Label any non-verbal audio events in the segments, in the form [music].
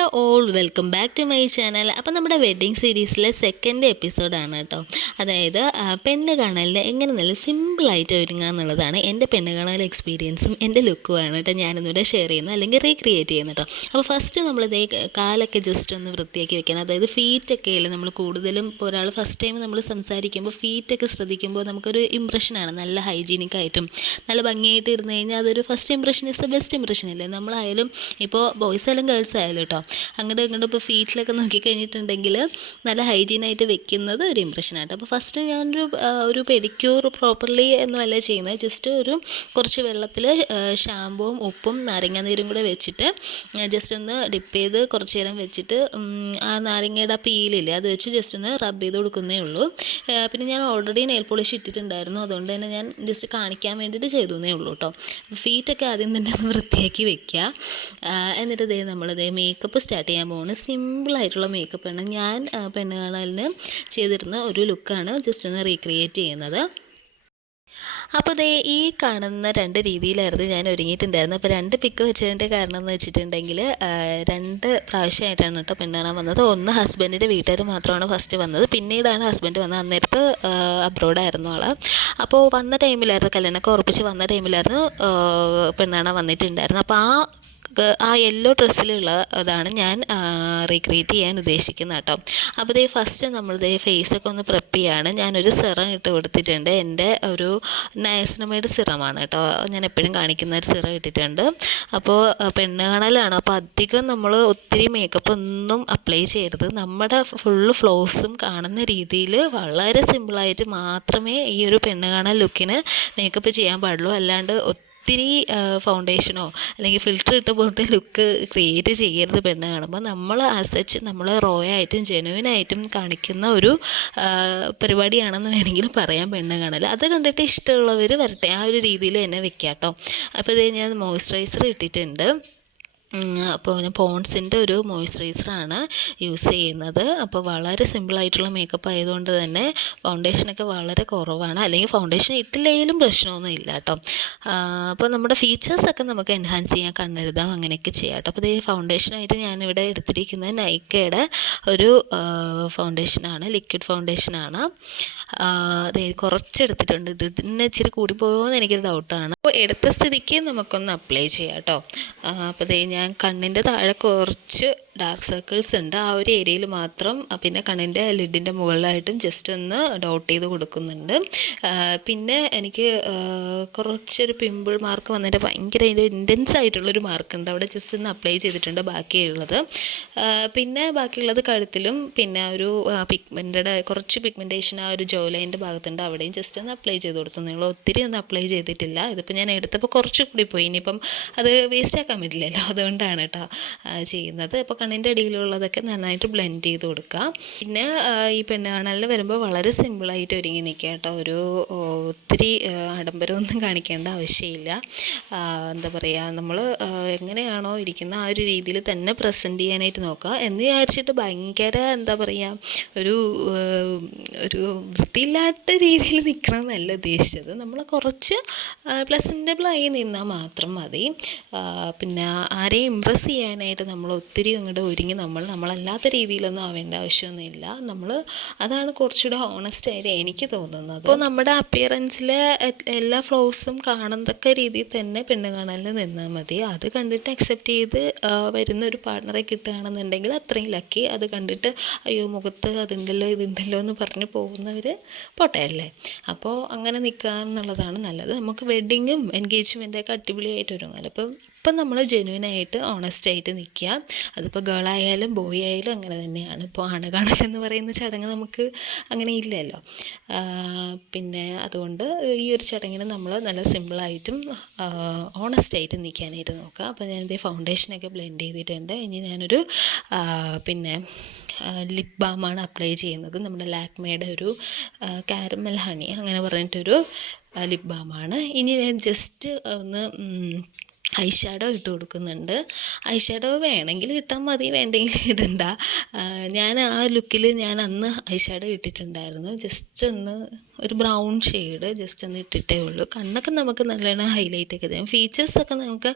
Hello all welcome back to my channel. അപ്പോൾ നമ്മുടെ wedding സീരീസിലെ സെക്കൻഡ് എപ്പിസോഡാണ് കേട്ടോ. അതായത് പെണ്ണ് കാണലിന് എങ്ങനെ നല്ല സിമ്പിളായിട്ട് ഒരുങ്ങുക എന്നുള്ളതാണ് എന്റെ പെണ്ണ് കാണൽ എക്സ്പീരിയൻസും എന്റെ ലുക്കുമാണ് കേട്ടോ ഞാനിന്നിവിടെ ഷെയർ ചെയ്യുന്നത് അല്ലെങ്കിൽ റീക്രിയേറ്റ് ചെയ്യുന്നത് കേട്ടോ. അപ്പോൾ ഫസ്റ്റ് നമ്മൾ നമ്മളിതേ കാലൊക്കെ ജസ്റ്റ് ഒന്ന് വൃത്തിയാക്കി വെക്കണം. അതായത് ഫീറ്റൊക്കെ അല്ലേ നമ്മൾ കൂടുതലും ഇപ്പോൾ ഒരാൾ ഫസ്റ്റ് ടൈം നമ്മൾ സംസാരിക്കുമ്പോൾ ഫീറ്റൊക്കെ ശ്രദ്ധിക്കുമ്പോൾ നമുക്കൊരു ഇമ്പ്രഷനാണ് നല്ല ഹൈജീനിക് ആയിട്ടും നല്ല ഭംഗിയായിട്ട് ഇരുന്ന് കഴിഞ്ഞാൽ അതൊരു first impression is the best impression അല്ലേ? നമ്മളായാലും ഇപ്പോൾ ബോയ്സ് ആയാലും ഗേൾസ് ആയാലും കേട്ടോ അങ്ങോട്ടും ഇങ്ങോട്ടും ഇപ്പോൾ ഫീറ്റിലൊക്കെ നോക്കിക്കഴിഞ്ഞിട്ടുണ്ടെങ്കിൽ നല്ല ഹൈജീനായിട്ട് വെക്കുന്നത് ഒരു ഇമ്പ്രഷനാണ് അപ്പോൾ ഫസ്റ്റ് ഞാനൊരു ഒരു പെഡിക്യൂർ പ്രോപ്പർലി ഒന്നുമല്ല ചെയ്യുന്നത്. ജസ്റ്റ് ഒരു കുറച്ച് വെള്ളത്തിൽ ഷാമ്പുവും ഉപ്പും നാരങ്ങാനീരും കൂടെ വെച്ചിട്ട് ജസ്റ്റ് ഒന്ന് ഡിപ്പ് ചെയ്ത് കുറച്ച് നേരം വെച്ചിട്ട് ആ നാരങ്ങയുടെ ആ പീലില്ലേ അത് വെച്ച് ജസ്റ്റ് ഒന്ന് റബ്ബ് ചെയ്ത് കൊടുക്കുന്നേ ഉള്ളൂ. പിന്നെ ഞാൻ ഓൾറെഡി നെയിൽ പോളിഷ് ഇട്ടിട്ടുണ്ടായിരുന്നു. അതുകൊണ്ട് തന്നെ ഞാൻ ജസ്റ്റ് കാണിക്കാൻ വേണ്ടിയിട്ട് ചെയ്തു എന്നേ ഉള്ളൂ കേട്ടോ. ഫീറ്റൊക്കെ ആദ്യം തന്നെ ഒന്ന് വൃത്തിയാക്കി വെക്കുക. എന്നിട്ട് ഇതേ നമ്മളിതേ മേക്കപ്പ് സ്റ്റാർട്ട് ചെയ്യാൻ പോകുന്നത് സിമ്പിളായിട്ടുള്ള മേക്കപ്പാണ് ഞാൻ പെണ്ണുകാണലിന് പെണ്ണ് ചെയ്തിരുന്ന ഒരു ലുക്കാണ് ജസ്റ്റ് ഒന്ന് റീക്രിയേറ്റ് ചെയ്യുന്നത്. അപ്പോൾ ദേ ഈ കാണുന്ന രണ്ട് രീതിയിലായിരുന്നു ഞാൻ ഒരുങ്ങിയിട്ടുണ്ടായിരുന്നത്. അപ്പോൾ രണ്ട് പിക്ക് വെച്ചതിന്റെ കാരണം എന്ന് വെച്ചിട്ടുണ്ടെങ്കിൽ രണ്ട് പ്രാവശ്യമായിട്ടാണ് കേട്ടോ പെണ്ണാണ് വന്നത്. ഒന്ന് ഹസ്ബൻഡിന്റെ വീട്ടുകാർ മാത്രമാണ് ഫസ്റ്റ് വന്നത്. പിന്നീടാണ് ഹസ്ബൻഡ് വന്നത്. അന്നേരത്ത് അബ്രോഡായിരുന്നു ആൾ അപ്പോൾ വന്ന ടൈമിലായിരുന്നു കല്യാണമൊക്കെ ഉറപ്പിച്ച് വന്ന ടൈമിലായിരുന്നു പെണ്ണാണ് വന്നിട്ടുണ്ടായിരുന്നത്. അപ്പോൾ ആ ക- ആ യെല്ലോ ഡ്രസ്സിലുള്ള അതാണ് ഞാൻ റീക്രിയേറ്റ് ചെയ്യാൻ ഉദ്ദേശിക്കുന്നത് കേട്ടോ. അപ്പോൾ ഇതേ ഫസ്റ്റ് നമ്മൾ ഇതേ ഫേസൊക്കെ ഒന്ന് പ്രെപ്പ് ചെയ്യാണ്. ഞാനൊരു സിറം ഇട്ട് കൊടുത്തിട്ടുണ്ട്. എന്റെ ഒരു നയസ്നമയുടെ സിറമാണ് കേട്ടോ. ഞാൻ എപ്പോഴും കാണിക്കുന്ന ഒരു സിറം ഇട്ടിട്ടുണ്ട്. അപ്പോൾ പെണ്ണ് കാണലാണ് അപ്പോൾ അധികം നമ്മൾ ഒത്തിരി മേക്കപ്പ് ഒന്നും അപ്ലൈ ചെയ്യരുത്. നമ്മുടെ ഫുള്ള് ഫ്ലോസും കാണുന്ന രീതിയിൽ വളരെ സിമ്പിളായിട്ട് മാത്രമേ ഈ ഒരു പെണ്ണുകാണൽ ലുക്കിന് മേക്കപ്പ് ചെയ്യാൻ പാടുള്ളൂ. അല്ലാണ്ട് ഒത്തിരി ഫൗണ്ടേഷനോ അല്ലെങ്കിൽ ഫിൽറ്റർ ഇട്ട പോലത്തെ ലുക്ക് ക്രിയേറ്റ് ചെയ്യരുത് പെണ്ണ് കാണുമ്പോൾ നമ്മൾ ആസച്ച് നമ്മൾ റോ ആയിട്ടും ജെനുവിൻ ആയിട്ടും കാണിക്കുന്ന ഒരു പരിപാടിയാണെന്ന് വേണമെങ്കിൽ പറയാം പെണ്ണ് കാണൽ അത് കണ്ടിട്ട് ഇഷ്ടമുള്ളവർ വരട്ടെ. ആ ഒരു രീതിയിൽ തന്നെ വെക്കാം കേട്ടോ അപ്പോൾ ഇത് ഞാൻ മോയ്സ്ചറൈസർ ഇട്ടിട്ടുണ്ട്. അപ്പോൾ ഞാൻ പോൺസിന്റെ ഒരു മോയ്സ്ചറൈസറാണ് യൂസ് ചെയ്യുന്നത്. അപ്പോൾ വളരെ സിമ്പിളായിട്ടുള്ള മേക്കപ്പ് ആയതുകൊണ്ട് തന്നെ ഫൗണ്ടേഷനൊക്കെ വളരെ കുറവാണ്. അല്ലെങ്കിൽ ഫൗണ്ടേഷൻ ഇട്ടില്ലെങ്കിലും പ്രശ്നമൊന്നും ഇല്ല കേട്ടോ. അപ്പോൾ നമ്മുടെ ഫീച്ചേഴ്സൊക്കെ നമുക്ക് എൻഹാൻസ് ചെയ്യാം കണ്ണെഴുതാം അങ്ങനെയൊക്കെ ചെയ്യാം കേട്ടോ. അപ്പോൾ ഇത് ഫൗണ്ടേഷനായിട്ട് ഞാനിവിടെ എടുത്തിരിക്കുന്നത് നൈക്കയുടെ ഒരു ഫൗണ്ടേഷനാണ് ലിക്വിഡ് ഫൗണ്ടേഷനാണ് അതെ കുറച്ച് എടുത്തിട്ടുണ്ട് ഇത് ഇതിന് ഇച്ചിരി കൂടിപ്പോകുമെന്ന് എനിക്കൊരു ഡൗട്ടാണ് അപ്പോൾ എടുത്ത സ്ഥിതിക്ക് നമുക്കൊന്ന് അപ്ലൈ ചെയ്യാം കേട്ടോ. അപ്പോൾ ഇതേ ഞാൻ കണ്ണിന്റെ താഴെ കുറച്ച് ഡാർക്ക് സർക്കിൾസ് ഉണ്ട്. ആ ഒരു ഏരിയയിൽ മാത്രം പിന്നെ കണ്ണിന്റെ ലിഡിന്റെ മുകളിലായിട്ടും ജസ്റ്റ് ഒന്ന് ഡോട്ട് ചെയ്ത് കൊടുക്കുന്നുണ്ട്. പിന്നെ എനിക്ക് കുറച്ചൊരു പിമ്പിൾ മാർക്ക് വന്നിട്ട് ഭയങ്കര ഇന്റൻസ് ആയിട്ടുള്ളൊരു മാർക്ക് ഉണ്ട്. അവിടെ ജസ്റ്റ് ഒന്ന് അപ്ലൈ ചെയ്തിട്ടുണ്ട് ബാക്കിയുള്ളത്. പിന്നെ ബാക്കിയുള്ളത് കഴുത്തിലും പിന്നെ ഒരു പിഗ്മെന്റഡ് കുറച്ച് പിഗ്മെന്റേഷൻ ആ ഒരു ജോലൈന്റെ ഭാഗത്തുണ്ട്. അവിടെയും ജസ്റ്റ് ഒന്ന് അപ്ലൈ ചെയ്ത് കൊടുത്തു. നിങ്ങൾ ഒത്തിരി ഒന്നും അപ്ലൈ ചെയ്തിട്ടില്ല. ഇതിപ്പോൾ ഞാൻ എടുത്തപ്പോൾ കുറച്ച് കൂടി പോയി. ഇനിയിപ്പം അത് വേസ്റ്റ് ആക്കാൻ പറ്റില്ലല്ലോ. അതുകൊണ്ടാണ് കേട്ടോ ചെയ്യുന്നത്. അപ്പോൾ കണ്ണിന്റെ അടിയിലുള്ളതൊക്കെ നന്നായിട്ട് ബ്ലെൻഡ് ചെയ്ത് കൊടുക്കുക പിന്നെ ഈ പെണ്ണുകാണലിൽ വരുമ്പോൾ വളരെ സിമ്പിളായിട്ട് ഒരുങ്ങി നിൽക്കുക കേട്ടോ. ഒരു ഒത്തിരി ആഡംബരമൊന്നും കാണിക്കേണ്ട ആവശ്യമില്ല. എന്താ പറയുക നമ്മൾ എങ്ങനെയാണോ ഇരിക്കുന്ന ആ ഒരു രീതിയിൽ തന്നെ പ്രസന്റ് ചെയ്യാനായിട്ട് നോക്കുക. എന്ന് വിചാരിച്ചിട്ട് ഭയങ്കര എന്താ പറയുക ഒരു ഒരു വൃത്തിയില്ലാത്ത രീതിയിൽ നിൽക്കണം എന്നല്ല ഉദ്ദേശിച്ചത്. നമ്മൾ കുറച്ച് പ്ലസന്റബിളായി നിന്നാൽ മാത്രം മതി. പിന്നെ ആരെയും ഇമ്പ്രസ് ചെയ്യാനായിട്ട് നമ്മൾ ഒത്തിരി അങ്ങോട്ട് ഒരുങ്ങി നമ്മൾ നമ്മളല്ലാത്ത രീതിയിലൊന്നും ആവേണ്ട ആവശ്യമൊന്നുമില്ല. നമ്മൾ അതാണ് കുറച്ചുകൂടെ ഓണസ്റ്റ് ആയിട്ട് എനിക്ക് തോന്നുന്നത്. അപ്പോൾ നമ്മുടെ അപ്പിയറൻസിലെ എല്ലാ ഫ്ലോസും കാണത്തക്ക രീതിയിൽ തന്നെ പെണ്ണ് കാണലിൽ നിന്നാൽ മതി. അത് കണ്ടിട്ട് അക്സെപ്റ്റ് ചെയ്ത് വരുന്ന ഒരു പാർട്ണറെ കിട്ടുകയാണെന്നുണ്ടെങ്കിൽ അത്രയും ലക്കി അത് കണ്ടിട്ട് അയ്യോ മുഖത്ത് അതുണ്ടല്ലോ ഇതുണ്ടല്ലോ എന്ന് പറഞ്ഞ് പോകുന്നവർ പോട്ടെ അല്ലേ? അപ്പോൾ അങ്ങനെ നിൽക്കുക എന്നുള്ളതാണ് നല്ലത്. നമുക്ക് വെഡ്ഡിങ്ങും എൻഗേജ്മെന്റൊക്കെ അടിപൊളിയായിട്ട് ഒരുങ്ങാലോ. അപ്പം ഇപ്പം നമ്മൾ ജെനുവിനായിട്ട് ഓണസ്റ്റ് ആയിട്ട് നിൽക്കുക. അതിപ്പോൾ ഗേൾ ആയാലും ബോയ് ആയാലും അങ്ങനെ തന്നെയാണ്. ഇപ്പോൾ ആണ് എന്ന് പറയുന്ന ചടങ്ങ് നമുക്ക് അങ്ങനെ ഇല്ലല്ലോ. പിന്നെ അതുകൊണ്ട് ഈ ഒരു ചടങ്ങിന് നമ്മൾ നല്ല സിമ്പിളായിട്ടും ഓണസ്റ്റ് ആയിട്ട് നിൽക്കാനായിട്ട് നോക്കുക. അപ്പോൾ ഞാൻ ഇതേ ഫൗണ്ടേഷനൊക്കെ ബ്ലെൻഡ് ചെയ്തിട്ടുണ്ട്. ഇനി ഞാനൊരു പിന്നെ ലിപ് ബാമാണ് അപ്ലൈ ചെയ്യുന്നത്. നമ്മുടെ ലാക്മേയുടെ ഒരു കാരമൽ ഹണി അങ്ങനെ പറഞ്ഞിട്ടൊരു ലിപ് ബാമാണ് ഇനി ഞാൻ ജസ്റ്റ് ഒന്ന് ഐ ഷാഡോ ഇട്ട് കൊടുക്കുന്നുണ്ട്. ഐ ഷാഡോ വേണമെങ്കിൽ ഇട്ടാൽ മതി വേണ്ടെങ്കിൽ ഇടണ്ട. ഞാൻ ആ ലുക്കിൽ ഞാൻ അന്ന് ഐ ഷാഡോ ഇട്ടിട്ടുണ്ടായിരുന്നു. ജസ്റ്റ് ഒന്ന് ഒരു ബ്രൗൺ ഷെയ്ഡ് ജസ്റ്റ് ഒന്ന് ഇട്ടിട്ടേ ഉള്ളൂ. കണ്ണൊക്കെ നമുക്ക് നല്ലോണം ഹൈലൈറ്റ് ഒക്കെ ചെയ്യാം ഫീച്ചേഴ്സൊക്കെ നമുക്ക്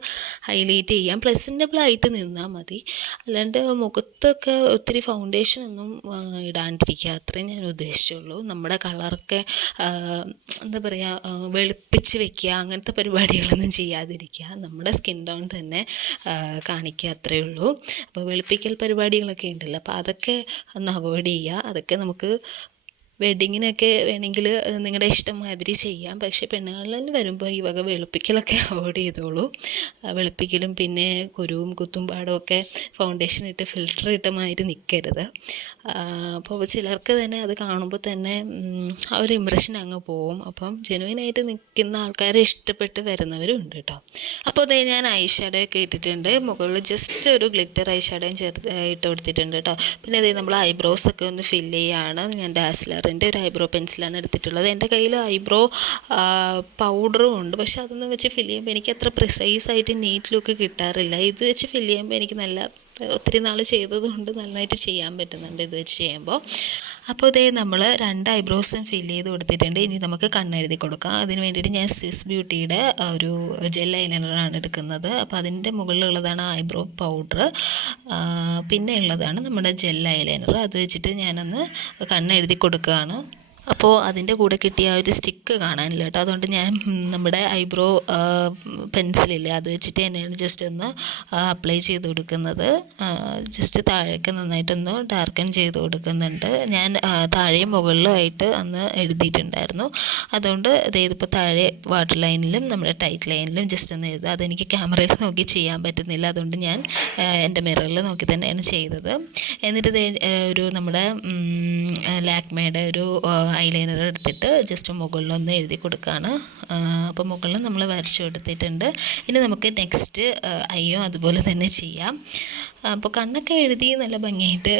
ഹൈലൈറ്റ് ചെയ്യാം. പ്രസന്റബിൾ ആയിട്ട് നിന്നാൽ മതി. അല്ലാണ്ട് മുഖത്തൊക്കെ ഒത്തിരി ഫൗണ്ടേഷൻ ഒന്നും ഇടാണ്ടിരിക്കുക. അത്രയും ഞാൻ ഉദ്ദേശിച്ചുള്ളൂ. നമ്മുടെ കളറൊക്കെ എന്താ പറയുക വെളുപ്പിച്ച് വെക്കുക അങ്ങനത്തെ പരിപാടികളൊന്നും ചെയ്യാതിരിക്കുക. നമ്മുടെ സ്കിൻ ടോൺ തന്നെ കാണിക്കുക അത്രയേ ഉള്ളൂ. അപ്പോൾ വെളുപ്പിക്കൽ പരിപാടികളൊക്കെ ഉണ്ടല്ലോ. അപ്പോൾ അതൊക്കെ ഒന്ന് അവോയ്ഡ് ചെയ്യുക. അതൊക്കെ നമുക്ക് വെഡിങ്ങിനൊക്കെ വേണമെങ്കിൽ നിങ്ങളുടെ ഇഷ്ടം മാതിരി ചെയ്യാം. പക്ഷേ പെണ്ണുങ്ങളിൽ വരുമ്പോൾ ഈ വക വെളുപ്പിക്കലൊക്കെ [laughs] അവോയ്ഡ് ചെയ്തോളൂ. വെളുപ്പിക്കലും പിന്നെ കുരുവും കുത്തും പാടും ഒക്കെ ഫൗണ്ടേഷൻ ഇട്ട് ഫിൽറ്റർ ഇട്ട മാതിരി നിൽക്കരുത് അപ്പോൾ ചിലർക്ക് തന്നെ അത് കാണുമ്പോൾ തന്നെ ആ ഒരു ഇമ്പ്രഷൻ അങ്ങ് പോവും. അപ്പം ജെനുവിനായിട്ട് നിൽക്കുന്ന ആൾക്കാരെ ഇഷ്ടപ്പെട്ട് വരുന്നവരും ഉണ്ട് കേട്ടോ. അപ്പോൾ അതേ ഞാൻ ഐ ഷാഡോ ഒക്കെ ഇട്ടിട്ടുണ്ട്. മുകളിൽ ജസ്റ്റ് ഒരു ഗ്ലിറ്റർ ഐ ഷാഡോയും ചേർത്ത് ഇട്ട് കൊടുത്തിട്ടുണ്ട് കേട്ടോ. പിന്നെ അതേ നമ്മൾ ഐബ്രോസ് ഒക്കെ ഒന്ന് ഫില്ല് ചെയ്യുകയാണ് ഞാൻ ഡാസ്ലറിന്റെ ഒരു ഐബ്രോ പെൻസിലാണ് എടുത്തിട്ടുള്ളത്. എന്റെ കയ്യിൽ ഐബ്രോ പൗഡറും ഉണ്ട്. പക്ഷെ അതൊന്നും വെച്ച് ഫില്ല് ചെയ്യുമ്പോൾ എനിക്ക് അത്ര പ്രിസൈസ് ആയിട്ട് നീറ്റ് ലുക്ക് കിട്ടാറില്ല. ഇത് വെച്ച് ഫില്ല് ചെയ്യുമ്പോൾ എനിക്ക് നല്ല ഒത്തിരി നാൾ ചെയ്തതുകൊണ്ട് നന്നായിട്ട് ചെയ്യാൻ പറ്റുന്നുണ്ട് ഇത് വെച്ച് ചെയ്യുമ്പോൾ. അപ്പോൾ ഇതേ നമ്മൾ രണ്ട് ഐബ്രോസും ഫിൽ ചെയ്ത് കൊടുത്തിട്ടുണ്ട്. ഇനി നമുക്ക് കണ്ണെഴുതി കൊടുക്കാം. അതിന് വേണ്ടിയിട്ട് ഞാൻ സ്വിസ് ബ്യൂട്ടിയുടെ ഒരു ജെൽ ഐലൈനറാണ് എടുക്കുന്നത്. അപ്പോൾ അതിന്റെ മുകളിലുള്ളതാണ് ഐബ്രോ പൗഡർ പിന്നെ ഉള്ളതാണ് നമ്മുടെ ജെൽ ഐലൈനർ അത് വെച്ചിട്ട് ഞാനൊന്ന് കണ്ണെഴുതി കൊടുക്കുകയാണ്. അപ്പോൾ അതിന്റെ കൂടെ കിട്ടിയ ഒരു സ്റ്റിക്ക് കാണാനില്ല കേട്ടോ. അതുകൊണ്ട് ഞാൻ നമ്മുടെ ഐബ്രോ പെൻസിലില്ലേ അത് വെച്ചിട്ട് തന്നെയാണ് ജസ്റ്റ് ഒന്ന് അപ്ലൈ ചെയ്ത് കൊടുക്കുന്നത്. ജസ്റ്റ് താഴേക്ക് നന്നായിട്ടൊന്ന് ഡാർക്കൻ ചെയ്ത് കൊടുക്കുന്നുണ്ട്. ഞാൻ താഴെയും മുകളിലുമായിട്ട് അന്ന് എഴുതിയിട്ടുണ്ടായിരുന്നു. അതുകൊണ്ട് ഇതിപ്പോൾ താഴെ വാട്ടർ ലൈനിലും നമ്മുടെ ടൈറ്റ് ലൈനിലും ജസ്റ്റ് ഒന്ന് എഴുതുക. അതെനിക്ക് ക്യാമറയിൽ നോക്കി ചെയ്യാൻ പറ്റുന്നില്ല. അതുകൊണ്ട് ഞാൻ എന്റെ മിററിൽ നോക്കി തന്നെയാണ് ചെയ്തത്. എന്നിട്ട് ഒരു നമ്മുടെ ലാക്മേയുടെ ഒരു ഐലൈനർ എടുത്തിട്ട് ജസ്റ്റ് മുകളിലൊന്ന് എഴുതി കൊടുക്കുകയാണ് അപ്പോൾ മുകളിൽ നമ്മൾ വരച്ചു കൊടുത്തിട്ടുണ്ട് ഇനി നമുക്ക് നെക്സ്റ്റ് അയ്യോ അതുപോലെ തന്നെ ചെയ്യാം. അപ്പോൾ കണ്ണൊക്കെ എഴുതി നല്ല ഭംഗിയായിട്ട്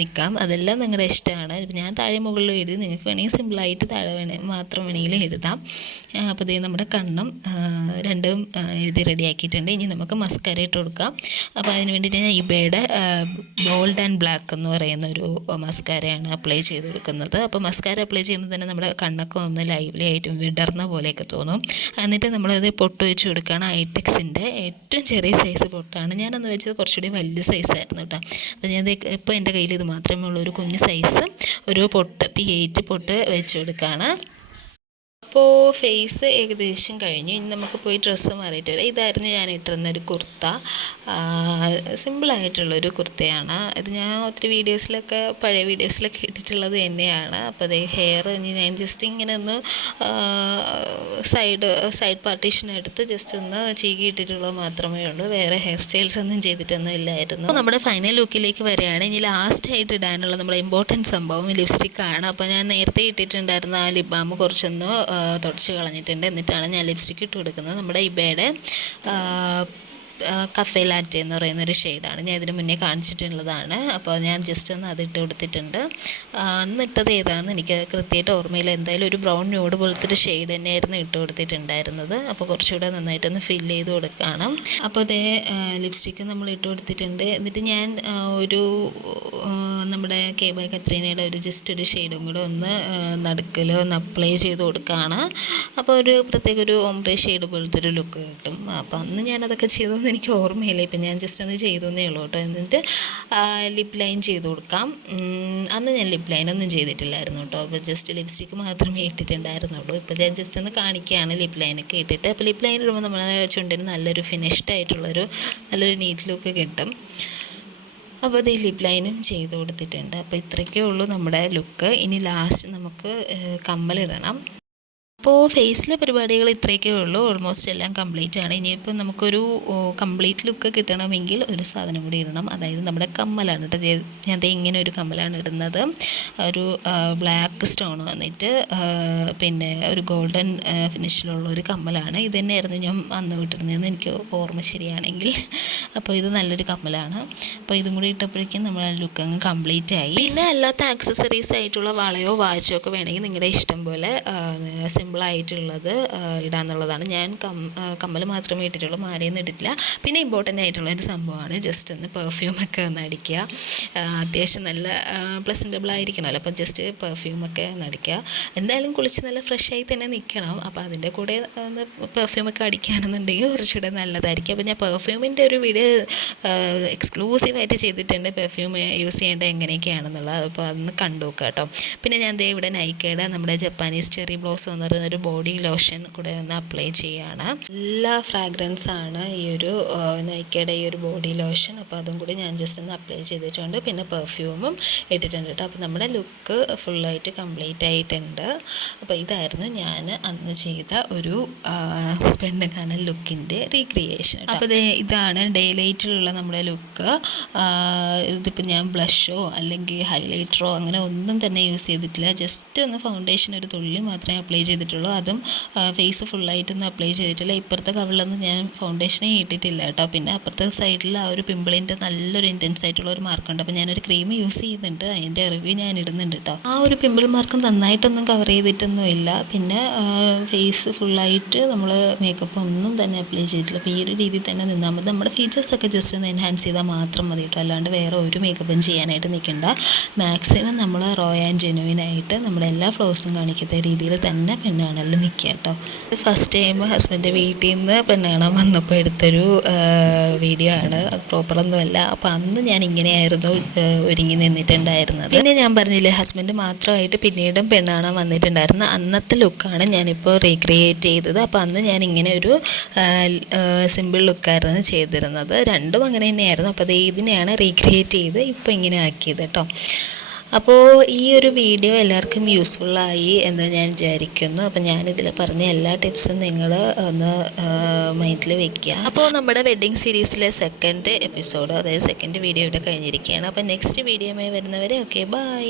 നിൽക്കാം. അതെല്ലാം നിങ്ങളുടെ ഇഷ്ടമാണ്. ഞാൻ താഴെ മുകളിൽ എഴുതി നിങ്ങൾക്ക് വേണമെങ്കിൽ സിമ്പിളായിട്ട് താഴെ വേണേ മാത്രം വേണമെങ്കിൽ എഴുതാം. അപ്പോൾ ഇതേ നമ്മുടെ കണ്ണും രണ്ടും എഴുതി റെഡിയാക്കിയിട്ടുണ്ട് ഇനി നമുക്ക് മസ്കാര ഇട്ട് കൊടുക്കാം. അപ്പോൾ അതിന് വേണ്ടി ഞാൻ ഇബയുടെ ഗോൾഡ് ആൻഡ് ബ്ലാക്ക് എന്ന് പറയുന്ന ഒരു മസ്കാരയാണ് അപ്ലൈ ചെയ്ത് കൊടുക്കുന്നത്. അപ്പോൾ മസ്കാര അപ്ലൈ ചെയ്യുമ്പോൾ തന്നെ നമ്മുടെ കണ്ണൊക്കെ ഒന്ന് ലൈവ്ലി ആയിട്ട് വിടർന്ന പോലെയൊക്കെ തോന്നും. എന്നിട്ട് നമ്മളത് പൊട്ട് വെച്ച് കൊടുക്കുകയാണ് ഐടെക്സിന്റെ ഏറ്റവും ചെറിയ സൈസ് പൊട്ടാണ്. ഞാനന്ന് വെച്ചത് കുറച്ചുകൂടി വലിയ സൈസായിരുന്നു കേട്ടോ അപ്പോൾ ഞാൻ ഇപ്പോൾ എന്റെ കയ്യിൽ ഇത് മാത്രമേ ഉള്ളൂ. ഒരു കുഞ്ഞ് സൈസ് ഒരു പൊട്ട് പി എയ്റ്റ് പൊട്ട് വെച്ച് കൊടുക്കുകയാണ്. അപ്പോൾ ഫേസ് ഏകദേശം കഴിഞ്ഞു. ഇനി നമുക്ക് പോയി ഡ്രസ്സ് മാറിയിട്ട് ഇതായിരുന്നു ഞാൻ ഇട്ടിരുന്ന ഒരു കുർത്ത. സിമ്പിളായിട്ടുള്ളൊരു കുർത്തയാണ്. ഇത് ഞാൻ ഒത്തിരി വീഡിയോസിലൊക്കെ പഴയ വീഡിയോസിലൊക്കെ ഇട്ടിട്ടുള്ളത് തന്നെയാണ്. അപ്പോൾ അതേ ഹെയർ ഇനി ഞാൻ ജസ്റ്റ് ഇങ്ങനെ ഒന്ന് സൈഡ് സൈഡ് പാർട്ടീഷൻ എടുത്ത് ജസ്റ്റ് ഒന്ന് ചീകി ഇട്ടിട്ടുള്ളത് മാത്രമേ ഉള്ളൂ. വേറെ ഹെയർ സ്റ്റൈൽസ് ഒന്നും ചെയ്തിട്ടൊന്നും ഇല്ലായിരുന്നു. നമ്മുടെ ഫൈനൽ ലുക്കിലേക്ക് വരികയാണ്. ഇനി ലാസ്റ്റ് ആയിട്ട് ഇടാനുള്ള നമ്മുടെ ഇമ്പോർട്ടന്റ് സംഭവം ലിപ്സ്റ്റിക്കാണ് അപ്പോൾ ഞാൻ നേരത്തെ ഇട്ടിട്ടുണ്ടായിരുന്ന ആ ലിപ് കുറച്ചൊന്ന് തുടച്ച് കളഞ്ഞിട്ടുണ്ട്. എന്നിട്ടാണ് ഞാൻ ലിപ്സ്റ്റിക് ഇട്ട് കൊടുക്കുന്നത്. നമ്മുടെ ഇബയുടെ കഫേ ലാറ്റെ എന്ന് പറയുന്ന ഒരു ഷെയ്ഡാണ് ഞാൻ ഇതിന് മുന്നേ കാണിച്ചിട്ടുള്ളതാണ്. അപ്പോൾ ഞാൻ ജസ്റ്റ് ഒന്ന് അത് ഇട്ട് കൊടുത്തിട്ടുണ്ട് അന്ന് ഇട്ടത് ഏതാണെന്ന് എനിക്ക് കൃത്യമായിട്ട് ഓർമ്മയില്ല. എന്തായാലും ഒരു ബ്രൗൺ ന്യൂഡ് പോലത്തെ ഒരു ഷെയ്ഡ് തന്നെയായിരുന്നു ഇട്ട് കൊടുത്തിട്ടുണ്ടായിരുന്നത്. അപ്പോൾ കുറച്ചുകൂടെ നന്നായിട്ടൊന്ന് ഫിൽ ചെയ്ത് കൊടുക്കണം. അപ്പോൾ അതേ ലിപ്സ്റ്റിക്ക് നമ്മൾ ഇട്ട് കൊടുത്തിട്ടുണ്ട്. എന്നിട്ട് ഞാൻ ഒരു നമ്മുടെ കെ ബൈ കത്രീനയുടെ ഒരു ജസ്റ്റ് ഒരു ഷെയ്ഡും കൂടെ ഒന്ന് നടുക്കിൽ ഒന്ന് അപ്ലൈ ചെയ്ത് കൊടുക്കുകയാണ് അപ്പോൾ ഒരു പ്രത്യേക ഒരു ഓംബ്രേ ഷെയ്ഡ് പോലത്തെ ഒരു ലുക്ക് കിട്ടും. അപ്പോൾ അന്ന് ഞാൻ അതൊക്കെ എനിക്ക് ഓർമ്മയില്ല. ഇപ്പം ഞാൻ ജസ്റ്റ് ഒന്ന് ചെയ്തു എന്നേ ഉള്ളൂ കേട്ടോ. എന്നിട്ട് ലിപ് ലൈൻ ചെയ്ത് കൊടുക്കാം. അന്ന് ഞാൻ ലിപ് ലൈൻ ഒന്നും ചെയ്തിട്ടില്ലായിരുന്നു കേട്ടോ. അപ്പോൾ ജസ്റ്റ് ലിപ്സ്റ്റിക്ക് മാത്രമേ ഇട്ടിട്ടുണ്ടായിരുന്നുള്ളൂ. ഇപ്പോൾ ഞാൻ ജസ്റ്റ് ഒന്ന് കാണിക്കുകയാണ് ലിപ് ലൈനൊക്കെ ഇട്ടിട്ട്. അപ്പോൾ ലിപ് ലൈൻ ഇടുമ്പോൾ നമ്മൾ ചുണ്ടിന് നല്ലൊരു ഫിനിഷ്ഡ് ആയിട്ടുള്ളൊരു നല്ലൊരു നീറ്റ് ലുക്ക് കിട്ടും. അപ്പോൾ അത് ലിപ് ലൈനും ചെയ്ത് കൊടുത്തിട്ടുണ്ട്. അപ്പോൾ ഇത്രയ്ക്കേ ഉള്ളൂ നമ്മുടെ ലുക്ക് ഇനി ലാസ്റ്റ് നമുക്ക് കമ്മലിടണം. അപ്പോൾ ഫേസിലെ പരിപാടികൾ ഇത്രയൊക്കെ ഉള്ളൂ. ഓൾമോസ്റ്റ് എല്ലാം കംപ്ലീറ്റ് ആണ്. ഇനിയിപ്പോൾ നമുക്കൊരു കംപ്ലീറ്റ് ലുക്ക് കിട്ടണമെങ്കിൽ ഒരു സാധനം കൂടി ഇടണം. അതായത് നമ്മുടെ കമ്മലാണ് കേട്ടോ ഞാൻ ഇങ്ങനെ ഒരു കമ്മലാണ് ഇടുന്നത്. ഒരു ബ്ലാക്ക് സ്റ്റോൺ വന്നിട്ട് പിന്നെ ഒരു ഗോൾഡൻ ഫിനിഷിലുള്ള ഒരു കമ്മലാണ്. ഇത് തന്നെയായിരുന്നു ഞാൻ അന്ന് വിട്ടിരുന്നതെന്ന് എനിക്ക് ഓർമ്മ ശരിയാണെങ്കിൽ. അപ്പോൾ ഇത് നല്ലൊരു കമ്മലാണ്. അപ്പോൾ ഇതും കൂടി ഇട്ടപ്പോഴേക്കും നമ്മൾ ലുക്ക് അങ്ങ് കംപ്ലീറ്റ് ആയി. പിന്നെ അല്ലാത്ത ആക്സസറീസ് ആയിട്ടുള്ള വളയോ വാച്ചോ ഒക്കെ വേണമെങ്കിൽ നിങ്ങളുടെ ഇഷ്ടം പോലെ സിമ്പിളായിട്ടുള്ളത് ഇടാന്നുള്ളതാണ്. ഞാൻ കം കമ്മൽ മാത്രമേ ഇട്ടിട്ടുള്ളൂ മാലയൊന്നും ഇട്ടിട്ടില്ല. പിന്നെ ഇമ്പോർട്ടന്റ് ആയിട്ടുള്ള ഒരു സംഭവമാണ് ജസ്റ്റ് ഒന്ന് പെർഫ്യൂമൊക്കെ ഒന്ന് അടിക്കുക. അത്യാവശ്യം നല്ല പ്ലസന്റബിൾ ആയിരിക്കണമല്ലോ. അപ്പോൾ ജസ്റ്റ് പെർഫ്യൂമൊക്കെ നടിക്കുക. എന്തായാലും കുളിച്ച് നല്ല ഫ്രഷായി തന്നെ നിൽക്കണം അപ്പോൾ അതിന്റെ കൂടെ ഒന്ന് പെർഫ്യൂമൊക്കെ അടിക്കുകയാണെന്നുണ്ടെങ്കിൽ കുറച്ചുകൂടെ നല്ലതായിരിക്കും. അപ്പോൾ ഞാൻ പെർഫ്യൂമിന്റെ ഒരു വീഡിയോ എക്സ്ക്ലൂസീവായിട്ട് ചെയ്തിട്ടുണ്ട്. പെർഫ്യൂം യൂസ് ചെയ്യേണ്ടത് എങ്ങനെയൊക്കെയാണെന്നുള്ളത് അപ്പോൾ അതൊന്ന് കണ്ടു നോക്കുക കേട്ടോ. പിന്നെ ഞാൻ ദേ ഇവിടെ നൈക്കയുടെ നമ്മുടെ ജപ്പാനീസ് ചെറി ബ്ലോസം എന്ന് പറയുന്ന ഒരു ബോഡി ലോഷൻ കൂടെ ഒന്ന് അപ്ലൈ ചെയ്യുകയാണ് എല്ലാ ഫ്രാഗ്രൻസ് ആണ് ഈ ഒരു നൈക്കയുടെ ഈ ഒരു ബോഡി ലോഷൻ അപ്പോൾ അതും കൂടി ഞാൻ ജസ്റ്റ് ഒന്ന് അപ്ലൈ ചെയ്തിട്ടുണ്ട്. പിന്നെ പെർഫ്യൂമും ഇട്ടിട്ടുണ്ട് കേട്ടോ. അപ്പോൾ നമ്മുടെ ലുക്ക് ഫുള്ളായിട്ട് കംപ്ലീറ്റ് ആയിട്ടുണ്ട്. അപ്പോൾ ഇതായിരുന്നു ഞാൻ അന്ന് ചെയ്ത ഒരു പെണ്ണ് കാണൽ ലുക്കിന്റെ റീക്രിയേഷൻ അപ്പോൾ ഇതാണ് ഡേ ലൈറ്റിലുള്ള നമ്മുടെ ലുക്ക് ഇതിപ്പോൾ ഞാൻ ബ്ലഷോ അല്ലെങ്കിൽ ഹൈലൈറ്ററോ അങ്ങനെ ഒന്നും തന്നെ യൂസ് ചെയ്തിട്ടില്ല. ജസ്റ്റ് ഒന്ന് ഫൗണ്ടേഷൻ ഒരു തുള്ളി മാത്രമേ അപ്ലൈ ചെയ്തിട്ടുള്ളൂ. അതും ഫേസ് ഫുള്ളായിട്ടൊന്നും അപ്ലൈ ചെയ്തിട്ടില്ല. ഇപ്പുറത്തെ കവിളൊന്നും ഞാൻ ഫൗണ്ടേഷനേ ഇട്ടിട്ടില്ല കേട്ടോ പിന്നെ അപ്പുറത്തെ സൈഡിൽ ആ ഒരു പിമ്പിളിന്റെ നല്ലൊരു ഇന്റൻസ് ആയിട്ടുള്ള ഒരു മാർക്കുണ്ട് അപ്പോൾ ഞാനൊരു ക്രീം യൂസ് ചെയ്യുന്നുണ്ട്. അതിന്റെ റിവ്യൂ ഞാൻ ഇടുന്നുണ്ട് കേട്ടോ ആ ഒരു പിമ്പിൾ മാർക്ക് നന്നായിട്ടൊന്നും കവർ ചെയ്തിട്ടൊന്നുമില്ല. പിന്നെ ഫേസ് ഫുള്ളായിട്ട് നമ്മൾ മേക്കപ്പ് ഒന്നും തന്നെ അപ്ലൈ ചെയ്തിട്ടില്ല. അപ്പോൾ ഈ ഒരു രീതിയിൽ തന്നെ നിന്നാൽ മതി. നമ്മുടെ ഫീച്ചേഴ്സൊക്കെ ജസ്റ്റ് ഒന്ന് എൻഹാൻസ് ചെയ്താൽ മാത്രം മതി കേട്ടോ. അല്ലാണ്ട് വേറെ ഒരു മേക്കപ്പും ചെയ്യാനായിട്ട് നിൽക്കണ്ട മാക്സിമം നമ്മൾ റോ ആൻഡ് ജെനുവിൻ ആയിട്ട് നമ്മുടെ എല്ലാ ഫ്ലോസും കാണിക്കുന്ന രീതിയിൽ തന്നെ പെണ്ണാണല്ല നിൽക്കുക കേട്ടോ. ഫസ്റ്റ് ടൈം ഹസ്ബൻഡ് വീട്ടിൽ നിന്ന് പെണ്ണ് കാണാൻ വന്നപ്പോൾ എടുത്തൊരു വീഡിയോ ആണ്. അത് പ്രോപ്പറൊന്നുമല്ല അപ്പോൾ അന്ന് ഞാൻ ഇങ്ങനെയായിരുന്നു ഒരുങ്ങി നിന്നിട്ടുണ്ടായിരുന്നത്. പിന്നെ ഞാൻ പറഞ്ഞില്ലേ ഹസ്ബൻഡ് മാത്രമായിട്ട് പിന്നീടും പെണ്ണ് കാണാൻ വന്നിട്ടുണ്ടായിരുന്നു അന്നത്തെ ലുക്കാണ് ഞാനിപ്പോൾ റീക്രിയേറ്റ് ചെയ്തത്. അപ്പോൾ അന്ന് ഞാൻ ഇങ്ങനെ ഒരു സിമ്പിൾ ലുക്കായിരുന്നു ചെയ്തിരുന്നത്. രണ്ടും അങ്ങനെ തന്നെയായിരുന്നു. അപ്പോൾ അത് ഇതിനെയാണ് റീക്രിയേറ്റ് ചെയ്ത് ഇപ്പോൾ ഇങ്ങനെ ആക്കിയത് കേട്ടോ അപ്പോൾ ഈ ഒരു വീഡിയോ എല്ലാവർക്കും യൂസ്ഫുള്ളായി എന്ന് ഞാൻ വിചാരിക്കുന്നു. അപ്പോൾ ഞാനിതിൽ പറഞ്ഞ എല്ലാ ടിപ്സും നിങ്ങൾ ഒന്ന് മൈൻഡിൽ വെക്കുക അപ്പോൾ നമ്മുടെ വെഡ്ഡിങ് സീരീസിലെ സെക്കൻഡ് എപ്പിസോഡ് അതായത് സെക്കൻഡ് വീഡിയോ ഇവിടെ കഴിഞ്ഞിരിക്കുകയാണ്. അപ്പോൾ നെക്സ്റ്റ് വീഡിയോയുമായി വരുന്നവരെ ഓക്കെ ബൈ